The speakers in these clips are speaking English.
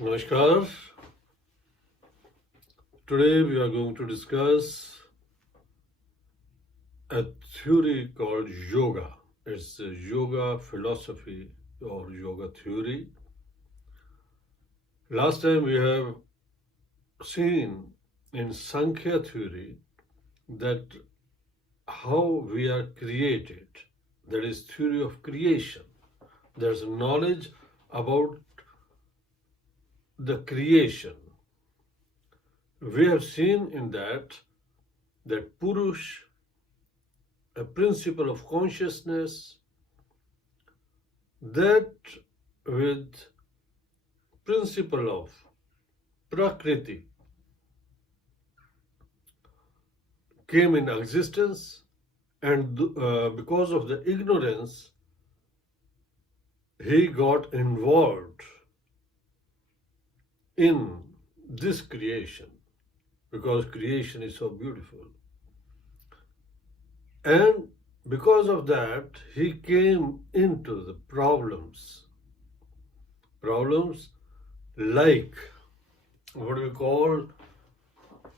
Namaskar. Today we are going to discuss a theory called yoga. It's a yoga philosophy or yoga theory. Last time we have seen in Sankhya theory that how we are created. That is theory of creation. There's knowledge about the creation. We have seen in that Purush, a principle of consciousness, that with principle of Prakriti came in existence, and because of the ignorance, he got involved in this creation, because creation is so beautiful. And because of that, he came into the problems. Problems like what we call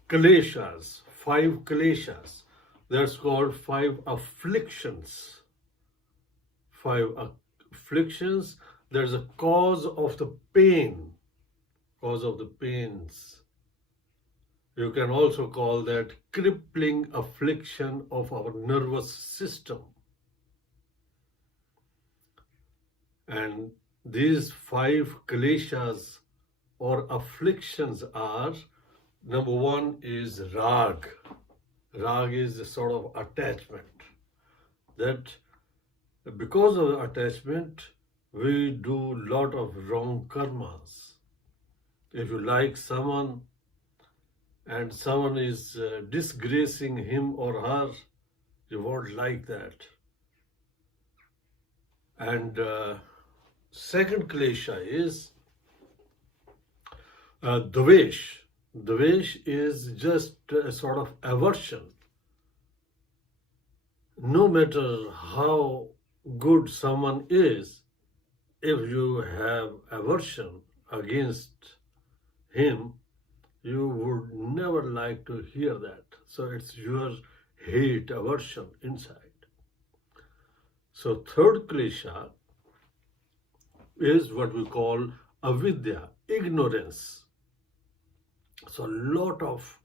kleshas, 5 kleshas. That's called 5 afflictions. 5 afflictions, there's a cause of the pain, cause of the pains. You can also call that crippling affliction of our nervous system. And these 5 kleshas or afflictions are, number 1 is rag. Rag is a sort of attachment. That because of attachment, we do a lot of wrong karmas. If you like someone, and someone is disgracing him or her, you won't like that. And second klesha is dvesh. Dvesh is just a sort of aversion. No matter how good someone is, if you have aversion against him, you would never like to hear that. So it's your hate, aversion inside. So third klesha is what we call avidya, ignorance. So a lot of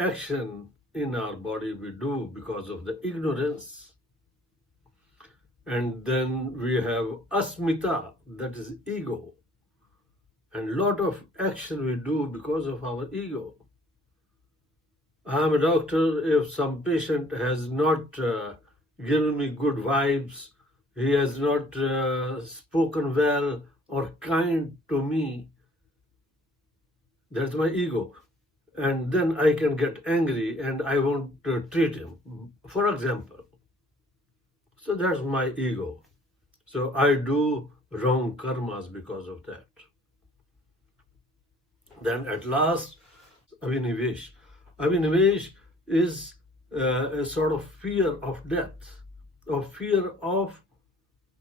action in our body we do because of the ignorance. And then we have asmita, that is ego. And a lot of action we do because of our ego. I'm a doctor. If some patient has not given me good vibes, he has not spoken well or kind to me, that's my ego. And then I can get angry and I won't treat him, for example. So that's my ego. So I do wrong karmas because of that. Then at last, Abhinivesh. Abhinivesh is a sort of fear of death, or fear of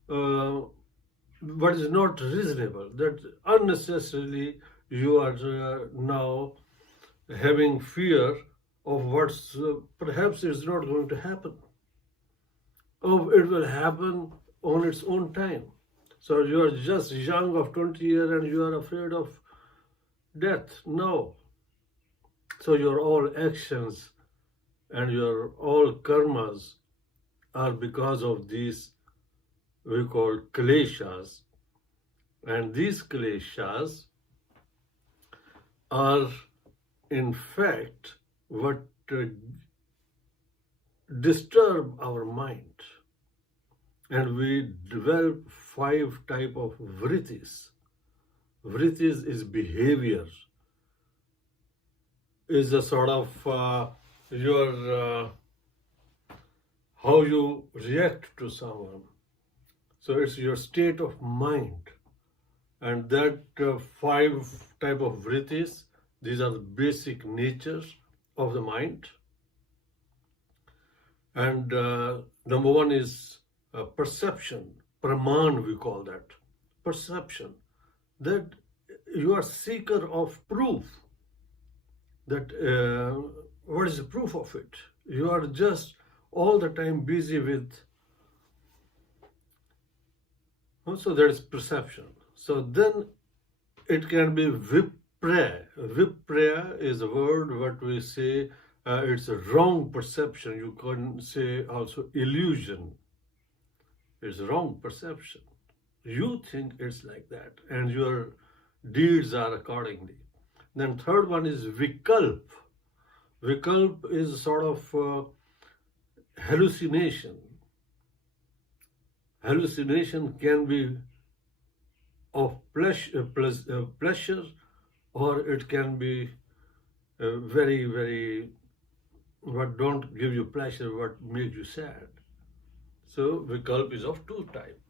what is not reasonable, that unnecessarily you are now having fear of what's perhaps is not going to happen. Oh, it will happen on its own time. So you are just young of 20 years and you are afraid of death. No. So your all actions and your all karmas are because of these we call kleshas. And these kleshas are in fact what disturb our mind. And we develop 5 type of vrittis. Vrittis is behavior, is a sort of your how you react to someone. So it's your state of mind. And that 5 type of vrittis, these are the basic natures of the mind. And number 1 is perception. Praman, we call that. Perception. That you are seeker of proof. That what is the proof of it? You are just all the time busy with. Also, there is perception. So then it can be vipraya. Vipraya is a word what we say. It's a wrong perception. You can say also illusion. It's wrong perception. You think it's like that, and your deeds are accordingly. Then third one is vikalp. Vikalp is sort of hallucination. Hallucination can be of pleasure, or it can be very, very what don't give you pleasure, what makes you sad. So vikalp is of two types.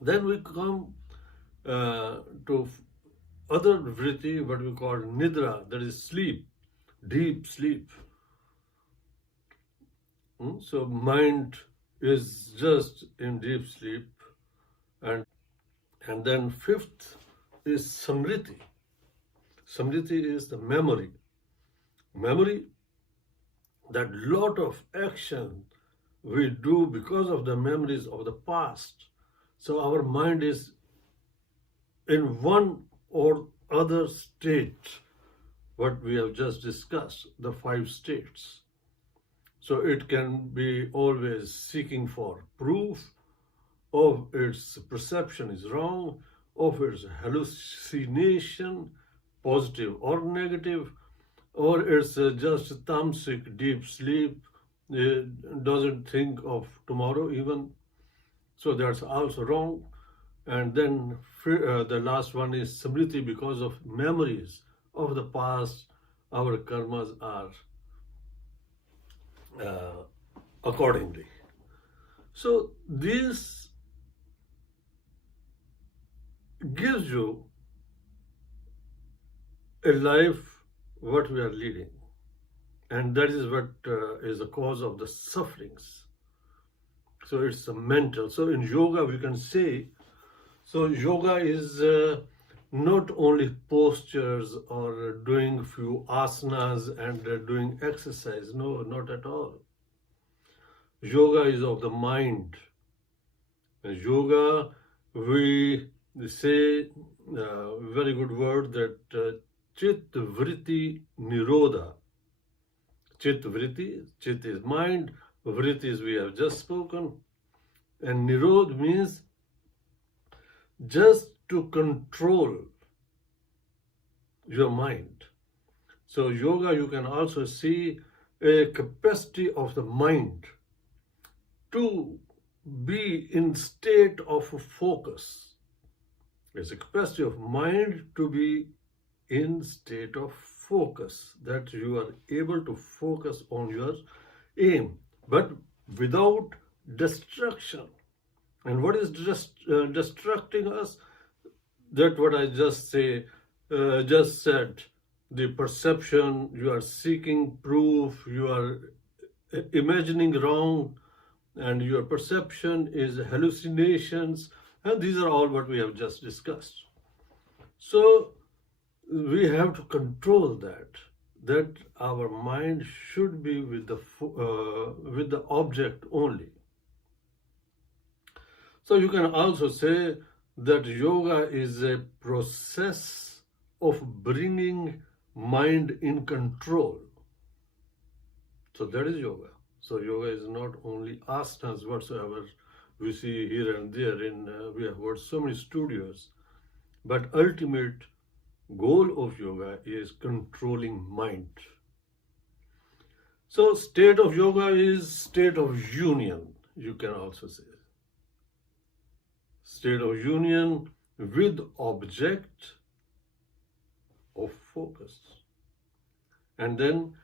Then we come to other vritti, what we call nidra, that is sleep, deep sleep. So mind is just in deep sleep. And then fifth is samriti. Samriti is the memory. Memory, that lot of action we do because of the memories of the past. So our mind is in one or other state, what we have just discussed, the 5 states. So it can be always seeking for proof of its perception is wrong, of its hallucination, positive or negative, or it's just tamasic deep sleep, doesn't think of tomorrow even. So that's also wrong. And then the last one is smriti, because of memories of the past, our karmas are accordingly. So this gives you a life what we are leading, and that is what is the cause of the sufferings. So it's a mental. So in yoga we can say, so yoga is not only postures or doing few asanas and doing exercise. No, not at all. Yoga is of the mind. And yoga, we say very good word that chit vritti nirodha. Chit vritti, chit is mind, vritti is we have just spoken, and nirod means just to control your mind. So yoga, you can also see a capacity of the mind to be in state of focus. It's a capacity of mind to be in state of focus, that you are able to focus on your aim, but without destruction. And what is destructing us? That what I just said, the perception, you are seeking proof, you are imagining wrong, and your perception is hallucinations, and these are all what we have just discussed. So we have to control that our mind should be with the object only. So you can also say that yoga is a process of bringing mind in control. So that is yoga. So yoga is not only asanas whatsoever we see here and there we have got so many studios, but ultimate goal of yoga is controlling mind. So state of yoga is state of union, you can also say. State of union with object of focus. And then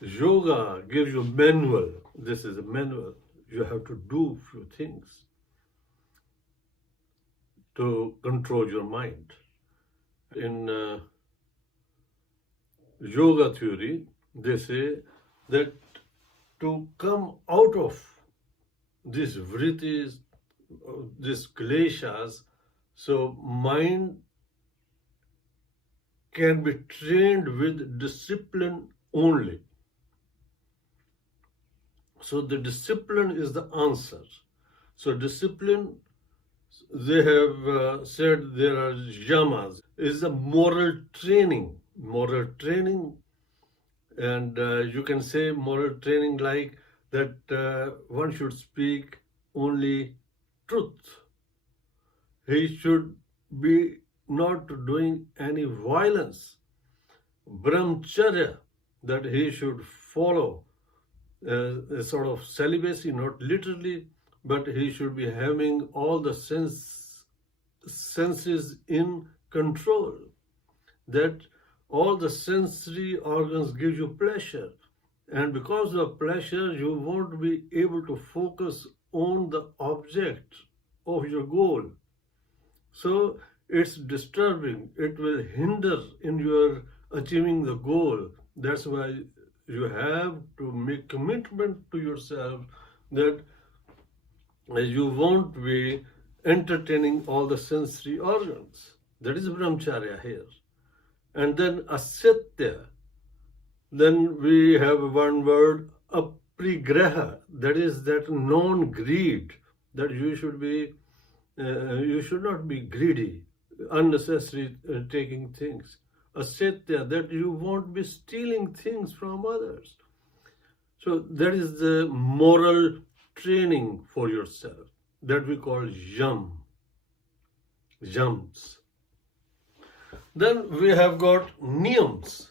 yoga gives you manual. This is a manual. You have to do few things to control your mind. In yoga theory, they say that to come out of these vrittis, these kleshas, so mind can be trained with discipline only. So the discipline is the answer. So discipline, they have said there are yamas, is a moral training. Moral training, and you can say moral training like that one should speak only truth. He should be not doing any violence. Brahmacharya, that he should follow a sort of celibacy, not literally, but he should be having all the senses in control. That all the sensory organs give you pleasure. And because of pleasure, you won't be able to focus on the object of your goal. So it's disturbing. It will hinder in your achieving the goal. That's why you have to make commitment to yourself that you won't be entertaining all the sensory organs. That is brahmacharya here. And then asatya. Then we have one word, aprigraha. That is that non-greed. That you should not be greedy, unnecessary taking things. Asatya, that you won't be stealing things from others. So that is the moral training for yourself that we call yams. Then we have got niyams.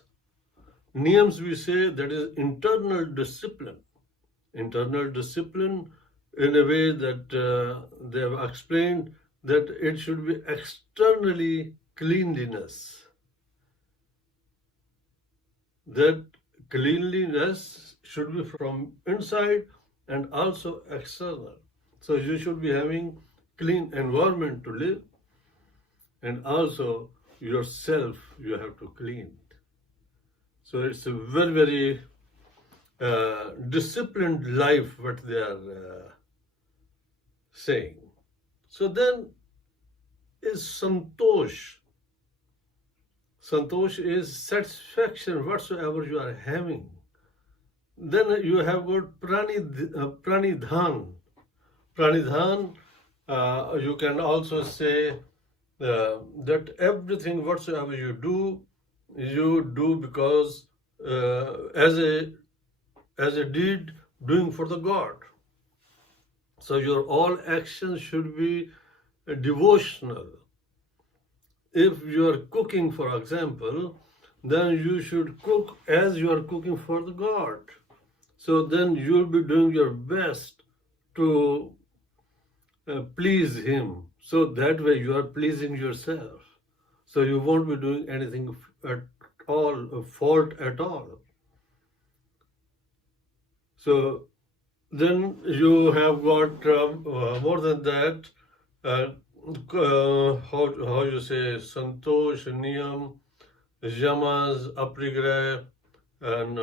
Niyams, we say, that is internal discipline. Internal discipline in a way that they have explained that it should be externally cleanliness. That cleanliness should be from inside and also external. So you should be having clean environment to live, and also yourself you have to clean. So it's a very, very disciplined life what they are saying. So then is santosh. Santosh is satisfaction whatsoever you are having. Then you have got pranidhan. Pranidhan, you can also say that everything whatsoever you do because as a deed doing for the God. So your all actions should be devotional. If you are cooking, for example, then you should cook as you are cooking for the God. So then you will be doing your best to please Him. So that way you are pleasing yourself. So you won't be doing anything at all, a fault at all. So then you have got more than that. How you say santosh, niyam, yamas, aprigrah, and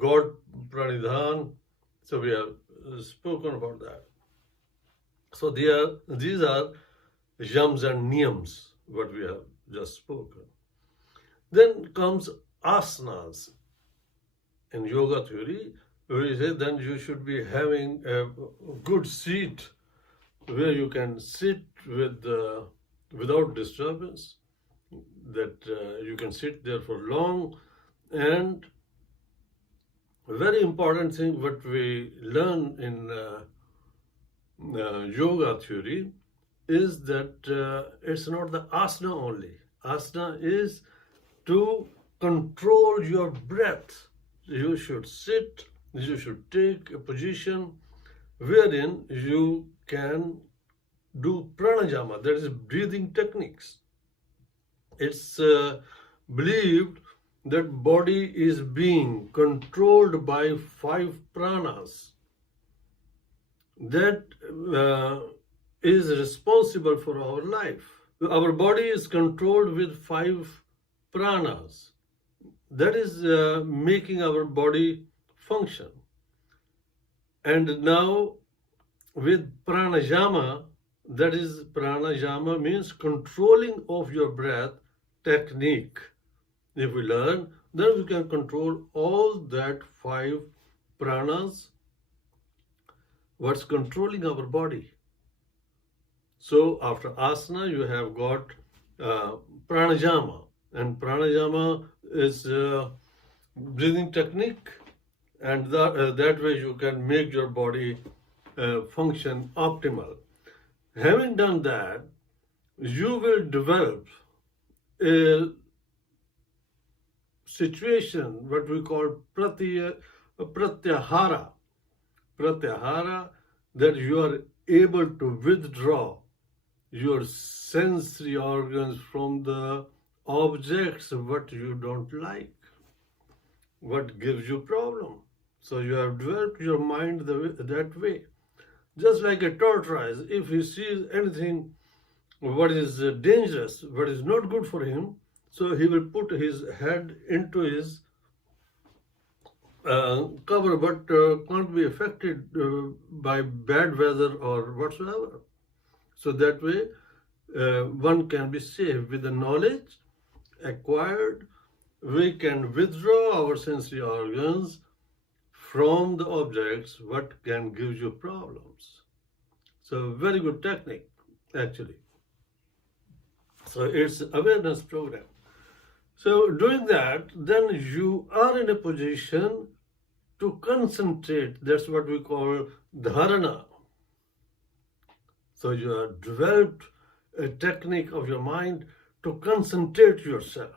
God pranidhan. So we have spoken about that. So these are yams and niyams, what we have just spoken. Then comes asanas. In yoga theory, we say then you should be having a good seat where you can sit without disturbance, that you can sit there for long. And a very important thing what we learn in yoga theory is that it's not the asana only. Asana is to control your breath. You should sit, you should take a position wherein you can do pranayama, that is breathing techniques. It's believed that body is being controlled by 5 pranas that is responsible for our life. Our body is controlled with 5 pranas. That is making our body function. And now with pranayama, that is pranayama means controlling of your breath, technique, if we learn, then we can control all that 5 pranas, what's controlling our body. So after asana, you have got pranayama, and pranayama is breathing technique, and that way you can make your body function optimal. Having done that, you will develop a situation, what we call pratyahara. Pratyahara, that you are able to withdraw your sensory organs from the objects what you don't like, what gives you problem. So you have developed your mind that way. Just like a tortoise, if he sees anything what is dangerous, what is not good for him, so he will put his head into his cover, but can't be affected by bad weather or whatsoever. So that way, one can be safe with the knowledge acquired. We can withdraw our sensory organs from the objects what can give you problems. So very good technique, actually. So it's awareness program. So doing that, then you are in a position to concentrate. That's what we call dharana. So you have developed a technique of your mind to concentrate yourself.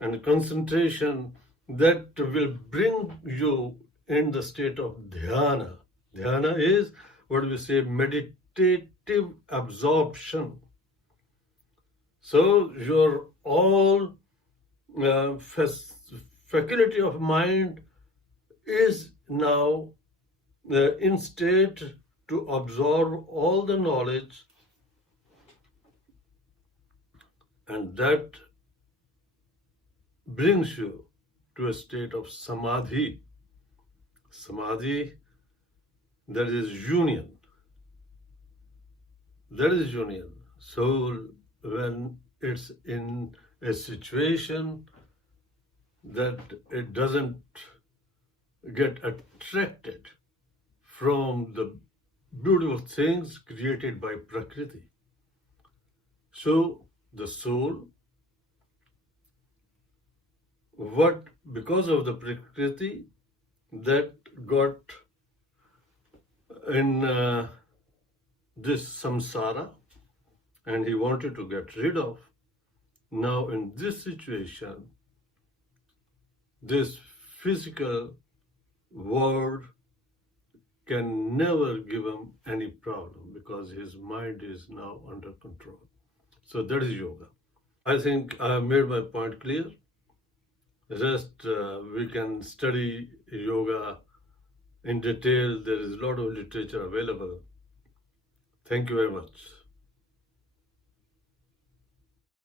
And concentration that will bring you in the state of dhyana. Dhyana is what we say meditative absorption. So your all faculty of mind is now in state to absorb all the knowledge, and that brings you to a state of samadhi. Samadhi, that is union. That is union. Soul, when it's in a situation that it doesn't get attracted from the beautiful things created by Prakriti. So the soul, what because of the Prakriti that got in this samsara, and he wanted to get rid of. Now in this situation, this physical world can never give him any problem because his mind is now under control. So that is yoga. I think I have made my point clear. The rest we can study yoga in detail. There is a lot of literature available. Thank you very much.